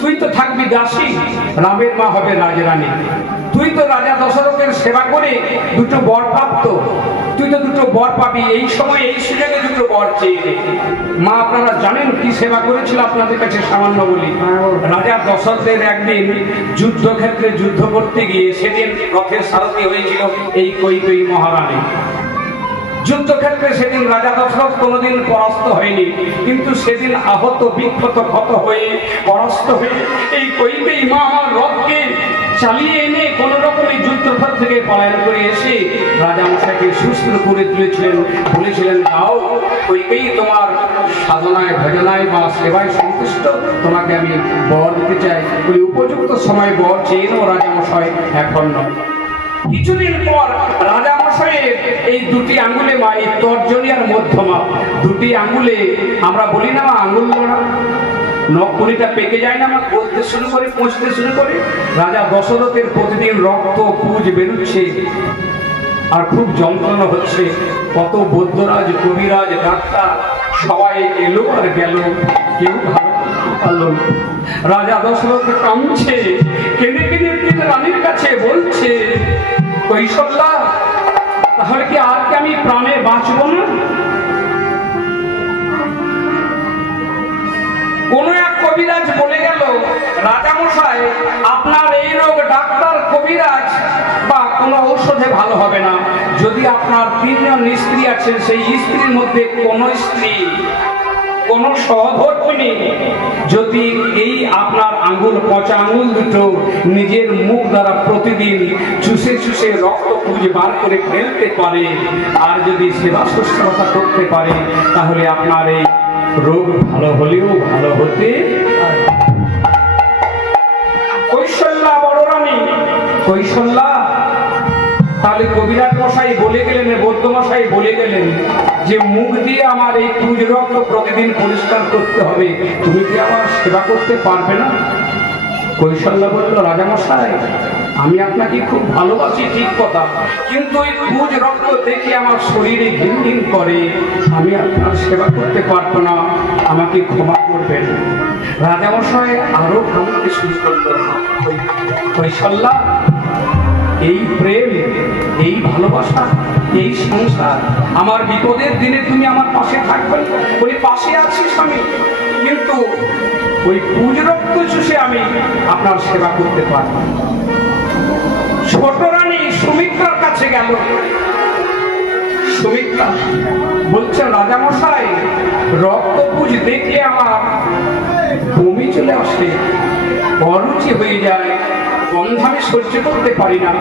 তুই তো থাকবি দাসী, রামের মা হবে রাজরানী। তুই তো রাজা দশরথের সেবা করে দুটো বর প্রাপ্ত। তুই তো দুটো বর পাবি, এই সময় এই সুযোগে দুটো বর চেয়ে মা, আপনারা জানেন কি সেবা করেছিল আপনাদের কাছে সামান্য বলি? রাজা দশরথের একদিন যুদ্ধক্ষেত্রে যুদ্ধ করতে গিয়ে সেদিন রথের সারথি হয়েছিল এই কৈতই মহারানী। যুদ্ধক্ষেত্রে সেদিন রাজা দশরথ কোনোদিন পরাস্ত হয়নি। কিন্তু সেদিন আহত বিক্ষত ক্ষত হয়ে পরাস্ত হয়ে এই কইতেই মা আমার রথকে চালিয়ে এনে কোন রকমের যুদ্ধক্ষেত্র থেকে পলায়ন করে এসে রাজা মশাইকে সুস্থ করে তুলেছিলেন, বলেছিলেন যাও কইকেই তোমার সাধনায়, ভজনায় বা সেবায় সন্তুষ্ট। তোমাকে আমি বর দিতে চাই। উপযুক্ত সময় বর চেয়ে রাজা মশাই, এখন নয়। কিছুদিন পর রাজা মশাইয়ের এই দুটি আঙ্গুলে মা এই মধ্যমা, দুটি আঙ্গুলে আমরা বলি না আঙ্গুল লড়া। নখকুনিটা পেকে যায় না, আমার বলতে শুরু করে, পৌঁছতে শুরু করে। রাজা দশরথের প্রতিদিন রক্ত পুজ বেরুচ্ছে আর খুব যন্ত্রণা হচ্ছে। কত বৌদ্ধরাজ, কবিরাজ, ডাক্তার সবাই এলো আর গেল। কেউ ভালো। রাজা দশরথ কামছে কেঁদে কেঁদে কেঁদে রানীর কাছে বলছে কৈশল্যা তাহলে কি আর কি আমি প্রাণে বাঁচবো না? কোন এক কবিরাজ বলে গেল রাজা মশাই আপনার এই রোগ ডাক্তার কবিরাজ বা কোনো ঔষধে ভালো হবে না। যদি আপনার তিনজন স্ত্রী আছেন, সেই স্ত্রীর মধ্যে কোন স্ত্রী কোন সহধর্মিনী যদি এই আপনার আঙ্গুল পচা আঙ্গুল দুটো নিজের মুখ দ্বারা প্রতিদিন চুষে চুষে রক্ত খুঁজে বার করে ফেলতে পারে, আর যদি সেবা শুশ্রূষা করতে পারে, তাহলে আপনার এই রোগ ভালো হলেও ভালো হতে কৈশল্যা বড় রানী কৈশল্যা তাহলে কবিরাজ মশাই বলে গেলেন বৌদ্ধ মশাই বলে গেলেন যে, মুখ দিয়ে আমার এই পুজ রক্ত প্রতিদিন পরিষ্কার করতে হবে। তুমি কি আমার সেবা করতে পারবে না? কৈশল্য বলল রাজামশাই আমি আপনাকে খুব ভালোবাসি, ঠিক কথা। কিন্তু এই পুজ রক্ত দেখে আমার শরীরে ঘিন করে। আমি আপনার সেবা করতে পারব না। আমাকে ক্ষমা করবেন। রাজামশাই আরও কামড়তে শুরু করল কৈশল্যা এই প্রেম, এই ভালোবাসা, এই সংসার, আমার বিপদের দিনে তুমি আমার পাশে থাকবে। ওই পাশে আছিস আমি, কিন্তু ওই পুজ রক্ত চুষে আমি আপনার সেবা করতে পারব। ছোট রানী সুমিত্রার কাছে গেল। সুমিত্রা বলছে, রাজামশাই, রক্ত পুজ দেখলে আমার বমি চলে আসে, অরুচি হয়ে যায়। গন্ধ আমি সহ্য করতে পারি না।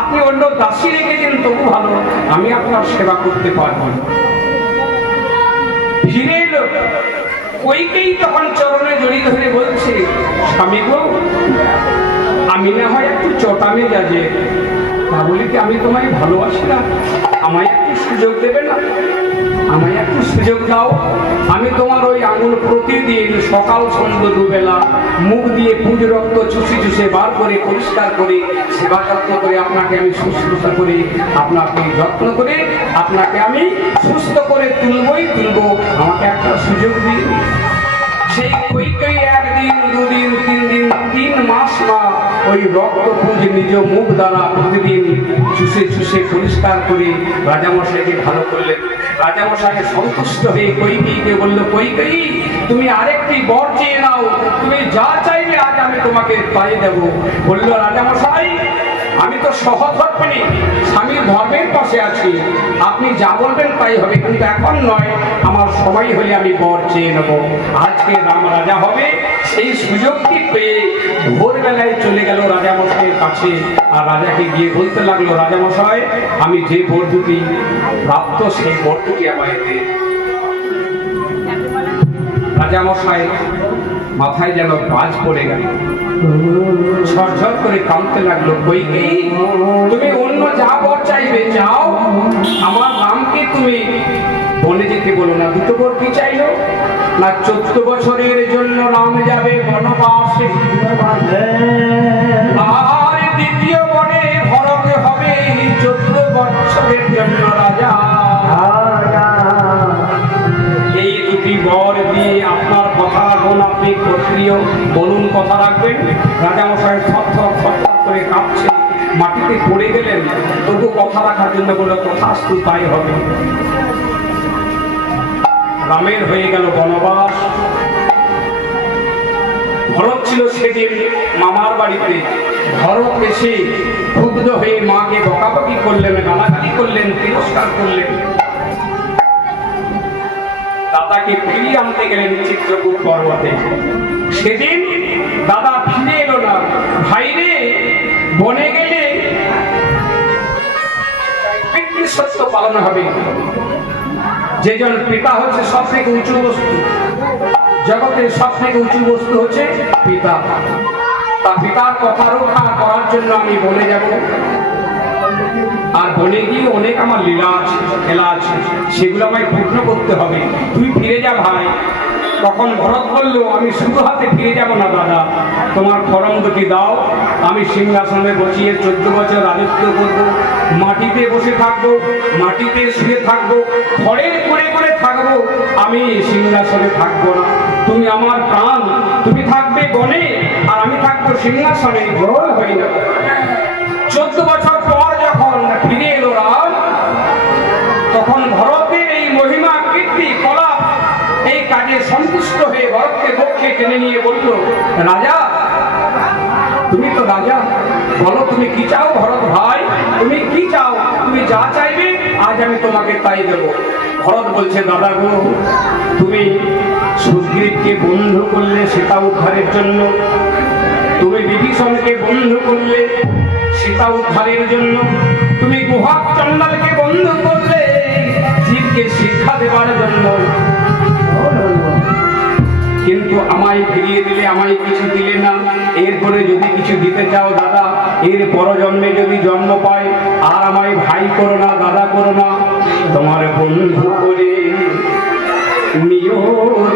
আপনি অন্য দাসী রেখেছেন তবু ভালো। আমি আপনার সেবা করতে পারব না। ফিরে এলো কইকেই তখন চরণে জড়িয়ে ধরে বলছে, স্বামী গো, আমি না হয় একটু চটা মেজাজে তা বলি কি আমি তোমায় ভালোবাসি না। আমায় একটু সুযোগ দেবে না? আমায় একটু সুযোগ দাও। আমি তোমার ওই আঙুল প্রতিদিন সকাল সন্ধ্যা দুবেলা মুখ দিয়ে পুজ রক্ত চুষে চুষে বার করে, পরিষ্কার করে, সেবা যত্ন করে আপনাকে আমি শুশ্রূষা করে, আপনাকে যত্ন করে, আপনাকে আমি সুস্থ করে তুলবই তুলবো। আমাকে একটা সুযোগ দিন। সেই কইকই একদিন, দুদিন তিন দিন তিন মাস না ওই রক্ত পুঁজ নিজ মুখ দ্বারা প্রতিদিন চুষে চুষে পরিষ্কার করে রাজামশাইকে ভালো করলেন রাজামশাইকে সন্তুষ্ট হয়ে কৈকেয়ীকে বলল কৈকেয়ী তুমি আরেকটি বর চেয়ে নাও। তুমি যা চাইবে আজ আমি তোমাকে তাই দেব। বলল, রাজামশাই আমি তো সহধর্মিনী স্বামীর ধর্মের পাশে আছি। আপনি যা বলবেন তাই হবে, কিন্তু এখন নয়। আমার সময় হলে আমি বর চেয়ে নেব। আজকে রাম রাজা হবে, সেই সুযোগটি পেয়ে ভোরবেলায় চলে গেল রাজামশাইয়ের কাছে। আর রাজাকে গিয়ে বলতে লাগল, রাজামশাই, আমি যে বর দুটি প্রাপ্ত সেই বর দুটি আমায় রাজামশাই মাথায় যেন বাজ পড়ে গেল। ঝরঝর করে কাঁদতে লাগল, কই তুমি অন্য যা বর চাইবে, যাও। আমার নামকে তুমি বনে যেতে বলো না। দুটো বর কি চাইলো? না, চোদ্দ বছরের জন্য নাম যাবে বনবাসে। আর দ্বিতীয় বনে ভরতে হবে। চোদ্দ বছরের জন্য রাজা প্রিয় বলুন কথা রাখবেন। রাজামশাই থর থর থর করে কাঁপছে মাটিতে পড়ে গেলেন, তবু কথা রাখার জন্য কথা তাই হবে। রামের হয়ে গেল বনবাস। ভরত ছিল সেদিন মামার বাড়িতে। ভরত এসে ক্ষুব্ধ হয়ে মাকে বকাবকি করলেন, গালাগালি করলেন, তিরস্কার করলেন। দাদাকে ফিরিয়ে আনতে গেলেন চিত্রকূট পর্বতে। সেদিন দাদা ফিরে এলো না। ভাইরে, বনে গেলে পিতৃসত্য পালন হবে। যেজন পিতা হচ্ছে সব থেকে উঁচু বস্তু। জগতের সব থেকে উঁচু বস্তু হচ্ছে পিতা। তা পিতার কথা রক্ষা করার জন্য আমি বলে যাব। আর বনে গিয়ে অনেক আমার লীলা আছে, খেলা আছে, সেগুলো আমায় পূর্ণ করতে হবে। তুই ফিরে যা ভাই। তখন ভরত বলল, আমি শুধু হাতে ফিরে যাব না, দাদা। তোমার খরম দুটি দাও। আমি সিংহাসনে বসিয়ে চোদ্দ বছর রাজত্ব করব। মাটিতে বসে থাকব, মাটিতে শুয়ে থাকব খড়ের করে করে থাকব। আমি সিংহাসনে থাকব না। তুমি আমার প্রাণ। তুমি থাকবে বনে, আর আমি থাকব সিংহাসনে। গ্রহণ হয়ে যাব। চোদ্দ বছর সন্তুষ্ট হয়ে ভরতকে পক্ষে টেনে নিয়ে বলল, রাজা, তুমি তো রাজা। বলো, তুমি কি চাও ভরত ভাই? তুমি কি চাও? তুমি যা চাইবে, আজ আমি তোমাকে তাই দেব। ভরত বলছে, দাদা গো, তুমি সুগ্রীবকে বন্ধু করলে সীতা উদ্ধারের জন্য। তুমি বিভীষণকে বন্ধু করলে সীতা উদ্ধারের জন্য। তুমি গুহাক চন্ডালকে বন্ধু করলে জীবকে শিক্ষা দেওয়ার জন্য। কিন্তু আমায় ফিরিয়ে দিলে, আমায় কিছু দিলে না। এরপরে যদি কিছু দিতে চাও দাদা, এর পরজন্মে যদি জন্ম পায়, আর আমায় ভাই করো না, দাদা করো না। তোমার বন্ধু করে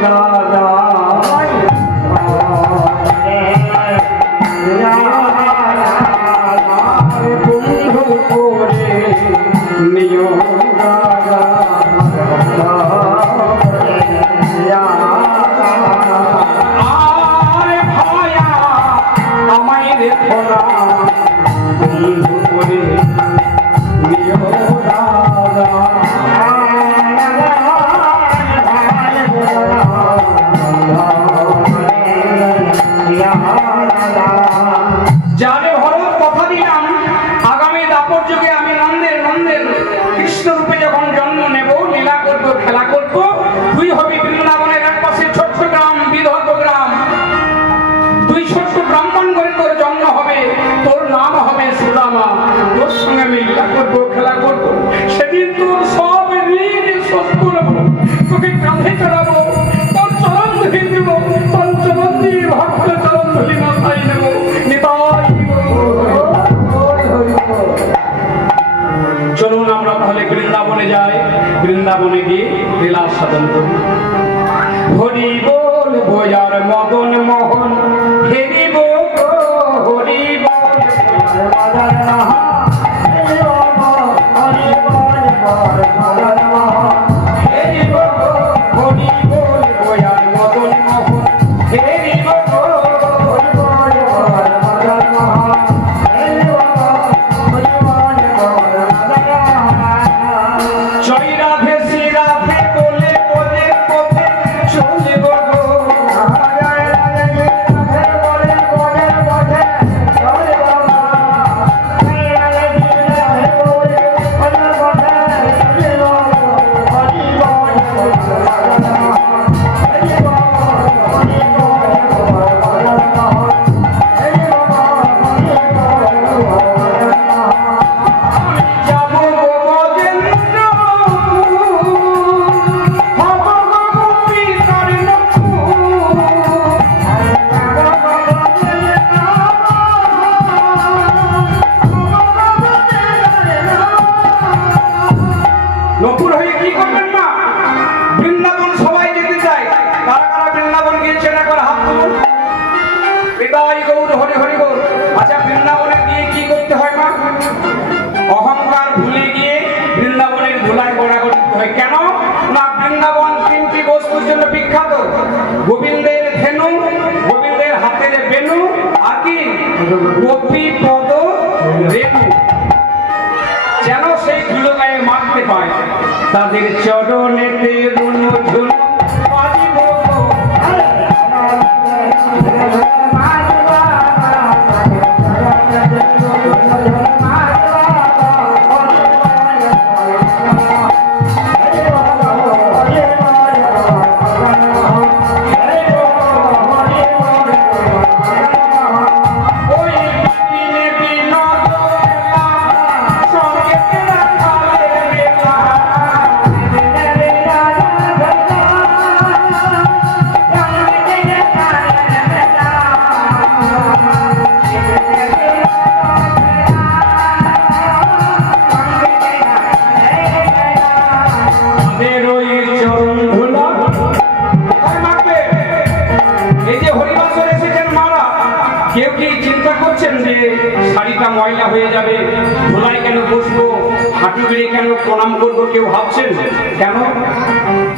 দাদা। বৃন্দাবনে যাই, বৃন্দাবনে গিয়ে লীলা সাধন করি। হরি বল বয়ার মগন মোহন হেরি বল হরি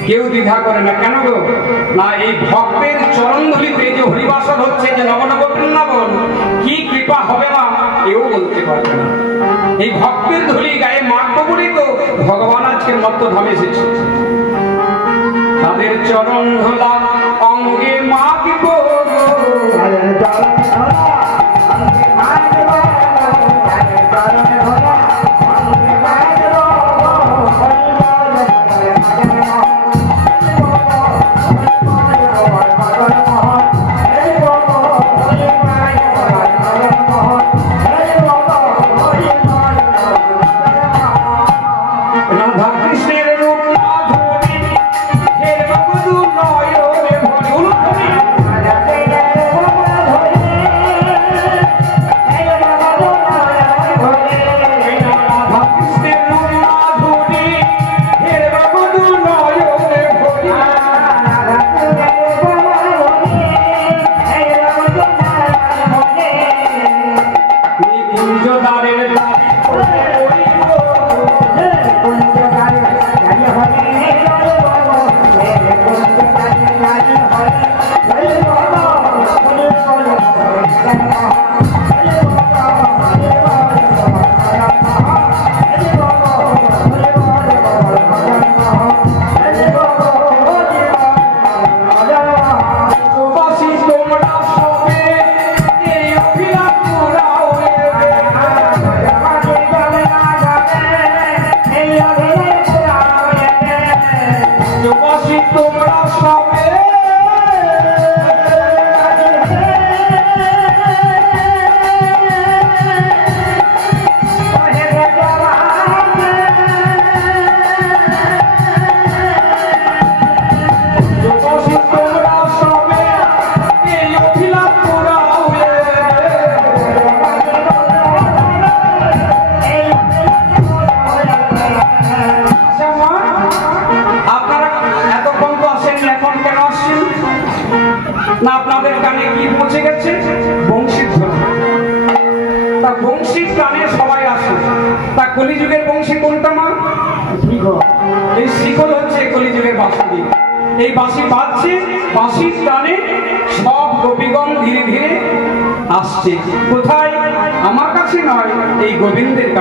কেউ দ্বিধা করে না। কেন গো? না, এই ভক্তের চরণ ধুলিতে যে হরিবাসর হচ্ছে যে নবনব বৃন্দাবন, কি কৃপা হবে না, কেউ বলতে পারবে না। এই ভক্তের ধুলি গায়ে বলেই তো ভগবান আজকে মত্তধামে এসেছে। তাদের চরণ ধোলা অঙ্গে মাখিব।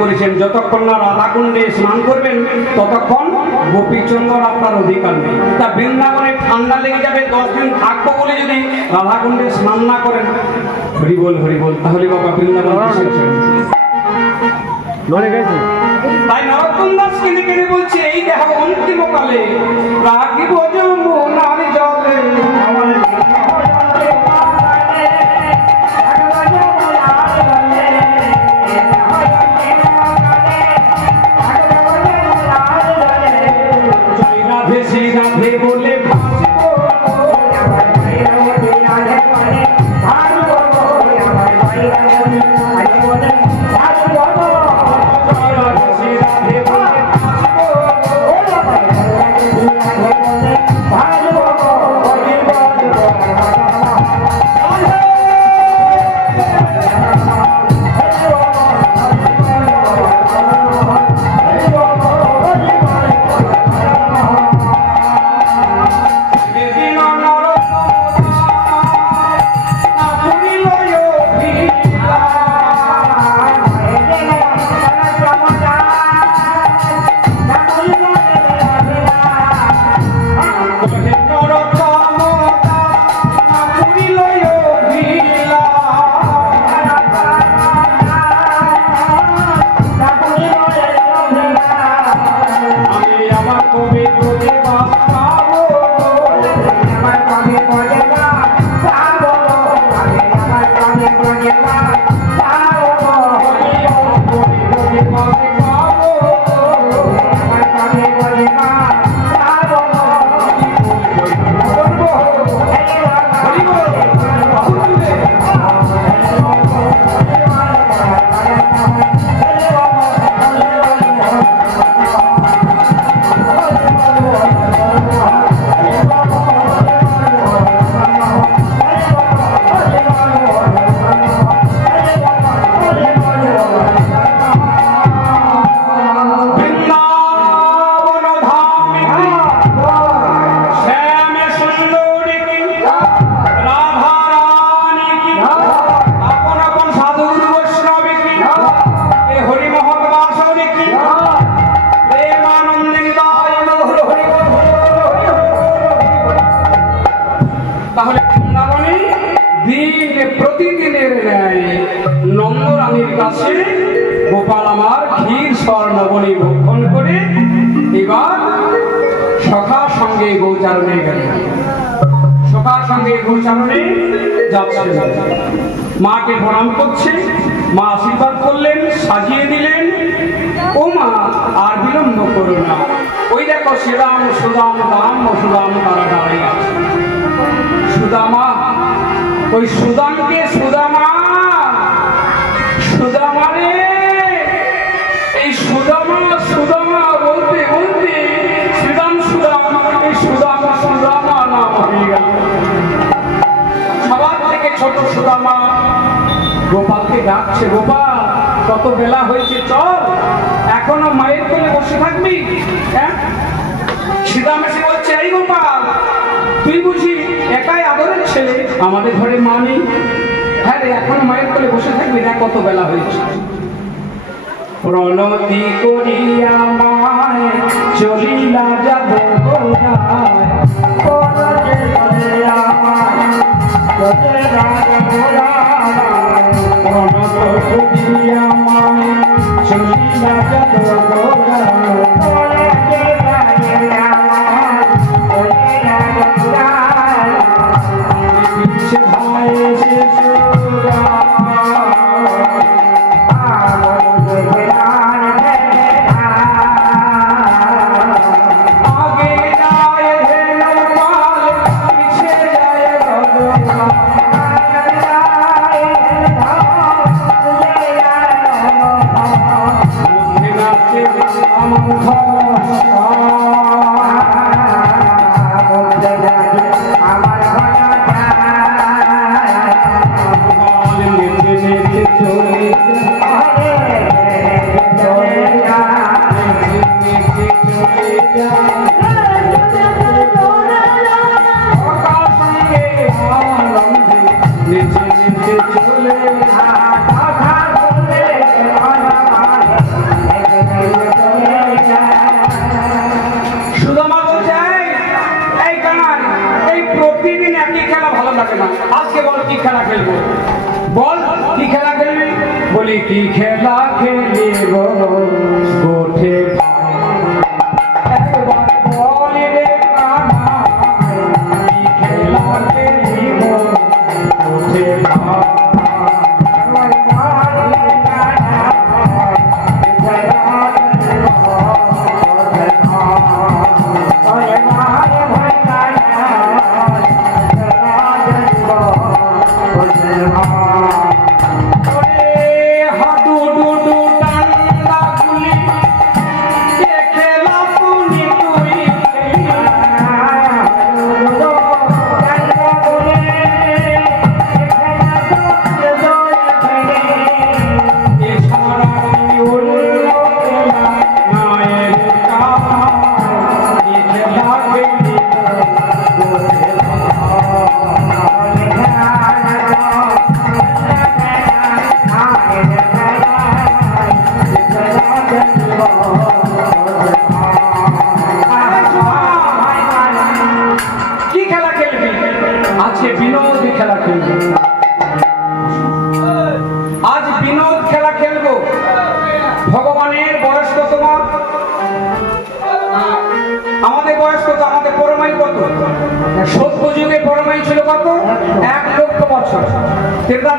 বলেছেন যতক্ষণ না রাধাকুণ্ডে স্নান করবেন ততক্ষণ গোপীচন্দর আপনার অধিকার নেই। তা বৃন্দাবনে ঠান্ডা লেগে যাবে দশ দিন থাকব বলে যদি রাধাকুণ্ডে স্নান না করেন হরিবল হরিবল তাহলে বাবা বৃন্দাবন গেছে। তাই নরোত্তম দাস কিনে কিনে বলছে এই দেহ অন্তিম কালে রাখিব যমুনার নন্দরানীর কাছে গোপাল আমার ক্ষীর স্বর্ণবনী ভক্ষণ করে এবার সখার সঙ্গে গোচারণে গেল সখার সঙ্গে গোচারণে যাচ্ছে মাকে প্রণাম করছে, মা আশীর্বাদ করলেন, সাজিয়ে দিলেন। ও মা, আর বিলম্ব করো না। ওই দেখো শ্রীরাম, সুদাম, দাম ও সুদাম তারা দাঁড়িয়ে আছে। সুদামা, ওই সুদামকে সুদামা সুদামা ছোট সুদামা, গোপালকে ডাকছে, গোপাল, কত বেলা হয়েছে, চল, এখনও মায়ের কোলে বসে থাকবি হ্যাঁ? সীতাম বলছে, এই গোপাল, তুই বুঝি একাই আদরের ছেলে? আমাদের ঘরে মা নেই? হ্যাঁ রে, এখন মায়ের কোলে বসে থাকবি না, কত বেলা হয়েছে? প্রণতি করিয়া মায়, চলিলা যাব প্রণত করিয়া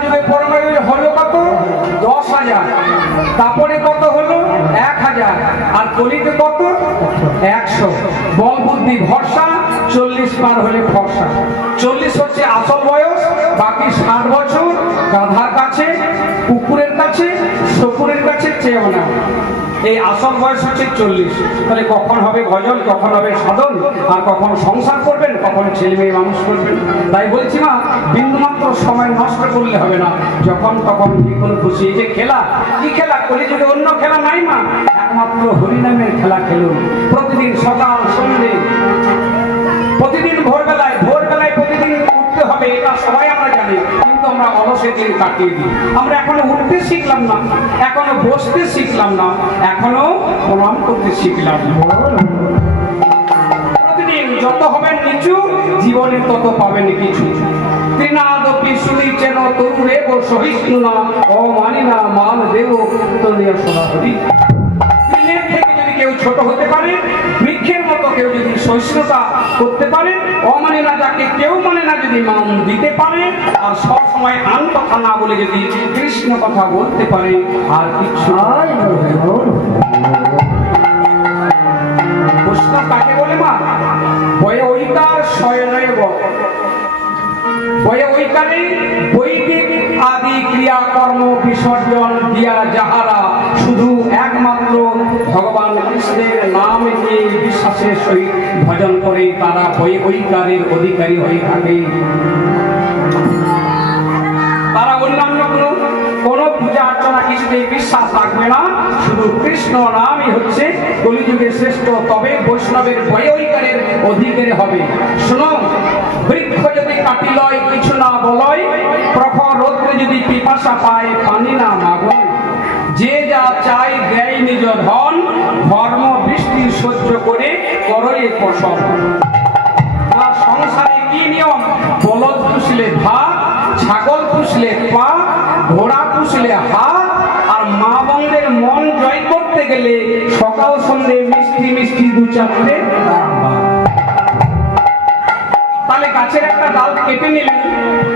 যুগে পরমাই হলো কত? দশ হাজার। তারপরে কত হলো? এক হাজার। আর কলিতে কত? একশো। বল বুদ্ধি ভরসা, চল্লিশ পার হলে ফর্সা চল্লিশ হচ্ছে আসল বয়স, বাকি ষাট বছর গাধার কাছে কুকুরের কাছে শকুরের কাছে চেয়েও না। এই আসল বয়স হচ্ছে চল্লিশ। তাহলে কখন হবে ভজন কখন হবে সাধন, আর কখন সংসার করবেন, কখন ছেলে মেয়ে মানুষ করবেন? তাই বলছি মা, বিন্দুমাত্র সময় নষ্ট করলে হবে না। যখন তখন যখন খুশি যে খেলা, কি খেলা? কলি যদি অন্য খেলা নাই মা। একমাত্র হরিনামের খেলা খেলুন। প্রতিদিন সকাল, সন্ধ্যে আমরা অলসে দিন কাটিয়ে দিই আমরা এখনও উঠতে শিখলাম না, এখনও বসতে শিখলাম না, এখনও প্রণাম করতে শিখলাম যত হবেন নিচু, জীবনে তত পাবেন কিছু তৃণাদপি চেন সহিষ্ণু না না, মান দেব থেকে যদি কেউ ছোট হতে পারে, বৃক্ষের মতো কেউ যদি সহিষ্ণুতা করতে পারে অমানে না যাকে কেউ মানে না যদি মান দিতে পারে আর সব সময় আন কথা না বলে যদি কৃষ্ণ কথা বলতে পারে আর কিছু বৈষ্ণব কাকে বলে মা? বয়ে ঐকার শয়নয় বয়ে ঐকারে বৈদিক আদি ক্রিয়াকর্ম বিসর্জন দিয়া যাহারা শুধু একমাত্র ভগবান কৃষ্ণের নাম নিয়ে বিশ্বাসের সহিত ভজন করে, তারা বয়ে ঐকারের অধিকারী হয়ে থাকে। তারা অন্যান্য পূজা অর্চনা কিছুতেই বিশ্বাস রাখবে না। শুধু কৃষ্ণ নামই হচ্ছে কলিযুগের শ্রেষ্ঠ, তবে বৈষ্ণবের অধিকারী হবে। শোনো, বৃক্ষ যদি কাটি লয় কিছু না বলয়, প্রখর রৌদ্রে যদি পিপাসা পায়, পানি না মাগয় যে যা চাই দেয় নিজ ধন ধর্ম বৃষ্টি সহ্য করে করয়ে ফসল আর সংসারে কি নিয়ম? বলদ পুষলে ভাত, ছাগল পুষলে পা, ঘোড়া পুষলে হাত, আর মা বন্ধের মন জয় করতে গেলে সকাল সন্ধে মিষ্টি মিষ্টি দু চারটে গাছের একটা ডাল কেটে নিলেন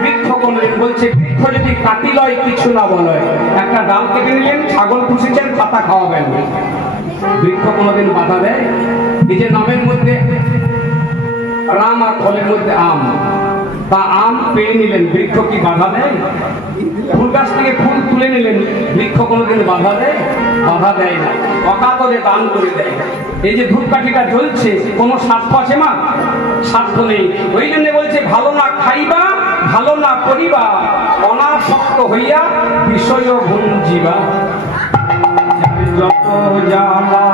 বৃক্ষ করলেন বলছে, বৃক্ষ যদি কাটি লয়, কিছু না বলয়। একটা ডাল কেটে নিলেন, ছাগল পুষেছেন, পাতা খাওয়াবেন। বৃক্ষ কোনোদিন বাধা দেয়। নিজের নামের মধ্যে রাম আর ফলের মধ্যে আম। তা আম পেয়ে নিলেন, বৃক্ষ কি বাধা দেয়? ফুল গাছ থেকে ফুল তুলে নিলেন, বৃক্ষ কোনোদিন বাধা দেয়? বাধা দেয় না। অকাতরে দান করে দেয়। এই যে ধূপকাঠিটা জ্বলছে, কোনো স্বার্থ আছে মা? স্বার্থ নেই। ওই জন্য বলছে, ভালো না খাইবা, ভালো না করিবা অনাসক্ত হইয়া বিষয় ভুঞ্জিবা যত জ্বালা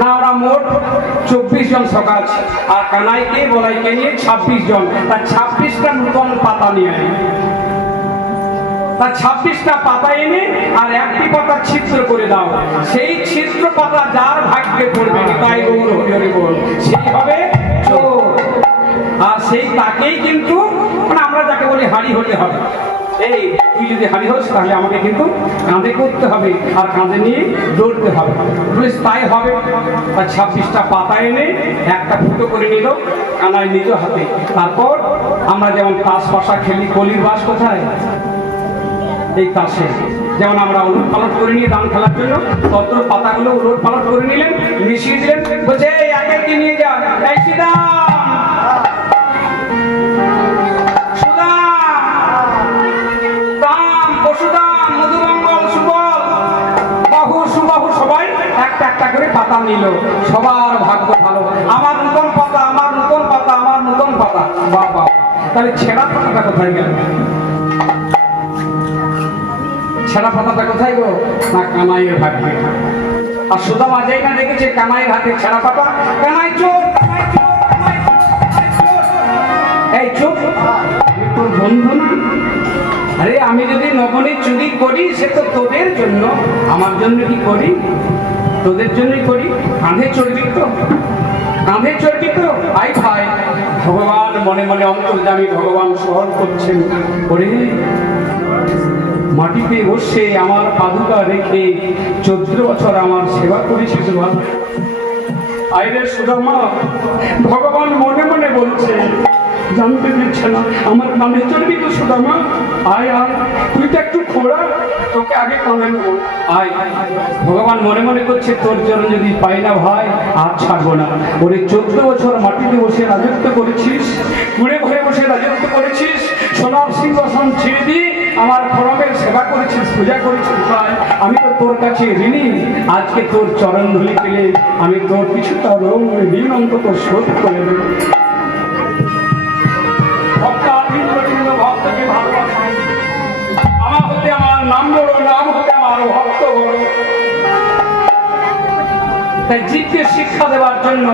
না মোট চব্বিশ জন আর কানাইকে, বলাইকে নিয়ে ছাব্বিশ জন। তার ছাব্বিশটা নূতন পাতা নিয়ে ছিদ্র করে দাও। সেই ছিদ্র পাতা যার ভাগ্যে পড়বে তাই গৌর হরি বল। সেই আর সেই তাকেই কিন্তু মানে আমরা যাকে বলি হাড়ি হতে হবে। এই, তুই যদি হাড়ি হোস, তাহলে আমাকে কিন্তু কাঁধে করতে হবে আর কাঁধে নিয়ে দৌড়তে হবে। বেশ তাই হবে। আর ছাব্বিশটা পাতা এনে একটা ফুটো করে নিল কানায় নিজ হাতে। তারপর আমরা যেমন তাস পাশা খেলি, কলির বাস কোথায়? এই তাসে। যেমন আমরা উলট পালট করে নিয়ে দান খেলার জন্য, তত পাতাগুলো উলট পালট করে নিলেন, মিশিয়ে দিলেন, বলছে, এই, আগে কি নিয়ে যাও? পাতা নিল। সবার ভাগ্য ভালো। আমার নতুন পাতা, আমার নতুন পাতা, আমার নতুন পাতা। বাবা, তাহলে ছেঁড়া পাতাটা কোথায় গেল? ছেঁড়া পাতাটা কোথায় গো? না, কানাইয়ের ভাগ্যে আর সুদামা যেই না দেখেছে কানাইয়ের হাতে ছেঁড়া পাতা? কানাই, চোর। এই আমি তোর বন্ধু না? আরে, আমি যদি নবনী চুরি করি, সে তো তোদের জন্য। আমার জন্য কি করি? তোদের জন্যই করি। কাঁধে চড়বি তো কাঁধে চড়বি তো আই ভাই ভগবান মনে মনে অন্তর্জামী ভগবান স্মরণ করছেন। ওরে মাটিতে বসে আমার পাদুকা রেখে চোদ্দ বছর আমার সেবা করেছিস আইরে সুদামা ভগবান মনে মনে বলছে জানতে দিচ্ছে না। আমার কানে চলবি তো সুদামা? আয় আয়। তুই তো একটু খোড়া তোকে আগে কানে নেব আয়। ভগবান মনে মনে করছে, তোর জন্য যদি পাই না ভাই, আর ছাড়বো না। ওরে চোদ্দ বছর মাটিতে বসে রাজত্ব করেছিস ঘুরে ঘুরে বসে রাজত্ব করেছিস, সোনার সিংহাসন ছেড়ে দিয়ে আমার ফরমের সেবা করেছিস, পূজা করেছিস। ভাই, আমি তো তোর কাছে ঋণী। আজকে তোর চরণ ধুলি পেলে আমি তোর কিছুটা ঋণ অন্তত শোধ করে দেব। তাই জীবকে শিক্ষা দেওয়ার জন্য,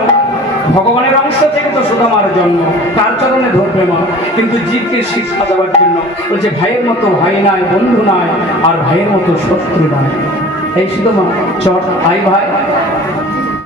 ভগবানের অংশ থেকে তো সুদামার জন্ম তার চরণে ধরবে মা কিন্তু জীবকে শিক্ষা দেওয়ার জন্য বলছে, ভাইয়ের মতো ভাই নাই, বন্ধু নাই, আর ভাইয়ের মতো শত্রু নাই। এই সুদামা চট, আই ভাই